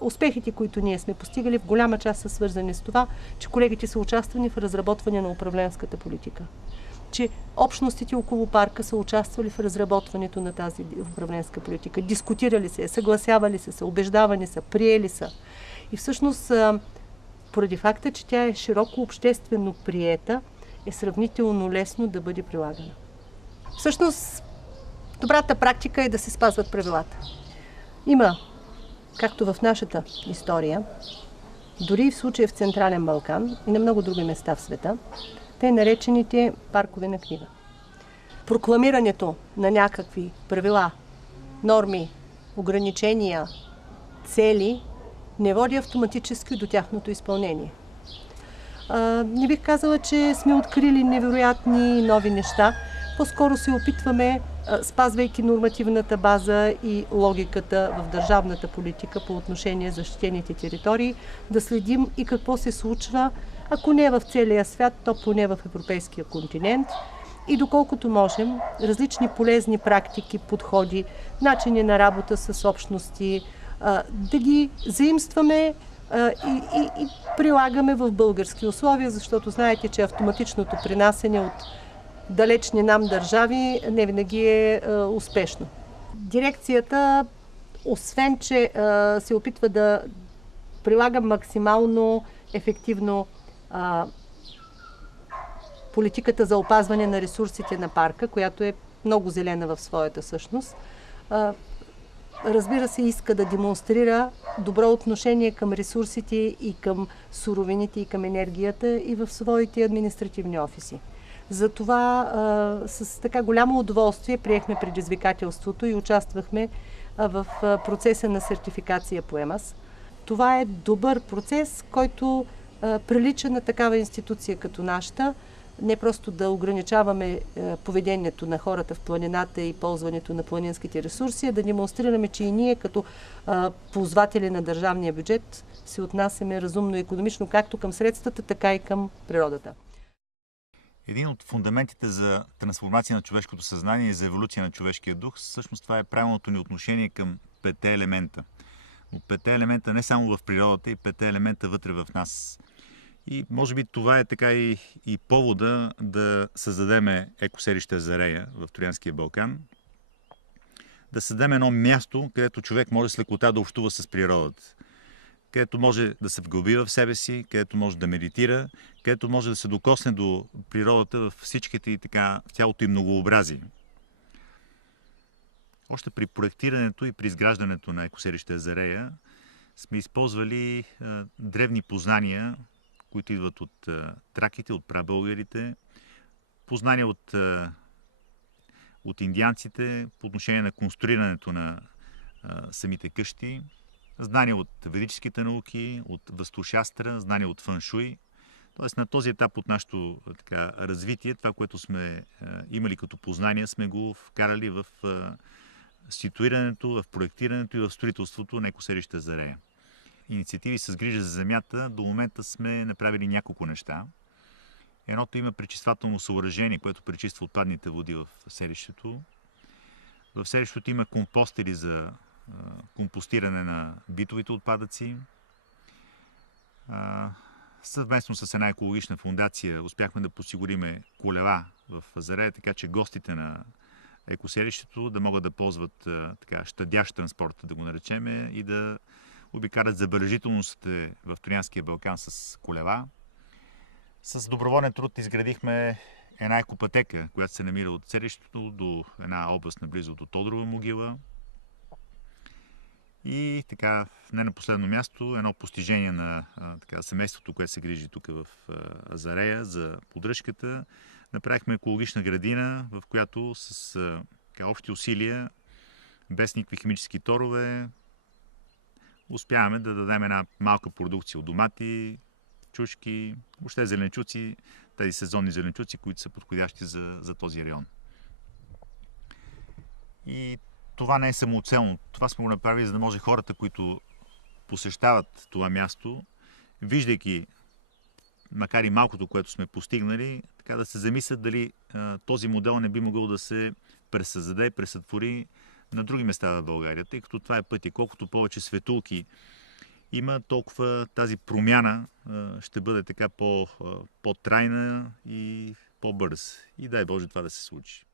Успехите, които ние сме постигали, в голяма част са свързани с това, че колегите са участвали в разработване на управленската политика. Че общностите около парка са участвали в разработването на тази управленска политика. Дискутирали се, съгласявали се, убеждавани са, приели са. И всъщност, поради факта, че тя е широко обществено приета, е сравнително лесно да бъде прилагана. Всъщност, добрата практика е да се спазват правилата. Има, както в нашата история, дори в случая в Централен Балкан и на много други места в света, те наречените паркове на книга. Прокламирането на някакви правила, норми, ограничения, цели не води автоматически до тяхното изпълнение. Не бих казала, че сме открили невероятни нови неща. По-скоро се опитваме, спазвайки нормативната база и логиката в държавната политика по отношение за защитените територии, да следим и какво се случва, ако не в целия свят, то поне в европейския континент. И доколкото можем, различни полезни практики, подходи, начини на работа с общности, да ги заимстваме и прилагаме в български условия, защото знаете, че автоматичното принасене от далечни нам държави не винаги е успешно. Дирекцията, освен че се опитва да прилага максимално ефективно политиката за опазване на ресурсите на парка, която е много зелена в своята същност, разбира се, иска да демонстрира добро отношение към ресурсите и към суровините и към енергията и в своите административни офиси. Затова с така голямо удоволствие приехме предизвикателството и участвахме в процеса на сертификация по ЕМАС. Това е добър процес, който прилича на такава институция като нашата. Не просто да ограничаваме поведението на хората в планината и ползването на планинските ресурси, а да демонстрираме, че и ние като ползватели на държавния бюджет се отнасяме разумно и икономично както към средствата, така и към природата. Един от фундаментите за трансформация на човешкото съзнание и за еволюция на човешкия дух, всъщност това е правилното ни отношение към петте елемента. Но петте елемента не само в природата, и петте елемента вътре в нас. И може би това е така и повода да създадем екоселище Зарея в Троянския Балкан. Да създадем едно място, където човек може с лекота да общува с природата. Където може да се вгълби в себе си, където може да медитира, където може да се докосне до природата в всичките и така, в цялото и многообразие. Още при проектирането и при изграждането на екоселище Зарея сме използвали древни познания, които идват от траките, от прабългарите, познания от индианците по отношение на конструирането на самите къщи, знания от ведическите науки, от Вастушастра, знания от фъншуй. Тоест на този етап от нашето развитие, това, което сме имали като познания, сме го вкарали в ситуирането, в проектирането и в строителството на екоселище Зарея. Инициативи с грижа за земята, до момента сме направили няколко неща. Едното има пречиствателно съоръжение, което пречиства отпадните води в селището. В селището има компостери за компостиране на битовите отпадъци. Съвместно с една екологична фундация успяхме да подсигуриме колела в Зарея, така че гостите на екоселището да могат да ползват щадящ транспорт, да го наречеме, и да обикарат забележителностите в Троянския Балкан с колела. С доброволен труд изградихме една екопътека, която се намира от селището до една област наблизо до Тодрова могила. И така, не на последно място, едно постижение на семейството, което се грижи тук в Зарея за поддръжката. Направихме екологична градина, в която с общи усилия, без никакви химически торове, успяваме да дадем една малка продукция от домати, чушки, въобще зеленчуци, тези сезонни зеленчуци, които са подходящи за този район. И това не е самоцелно. Това сме го направили, за да може хората, които посещават това място, виждайки, макар и малкото, което сме постигнали, така да се замислят дали този модел не би могъл да се пресъздаде, пресътвори на други места в България, тъй като това е пътя. Колкото повече светулки има, толкова тази промяна ще бъде така по-трайна и по-бърз. И дай Боже това да се случи.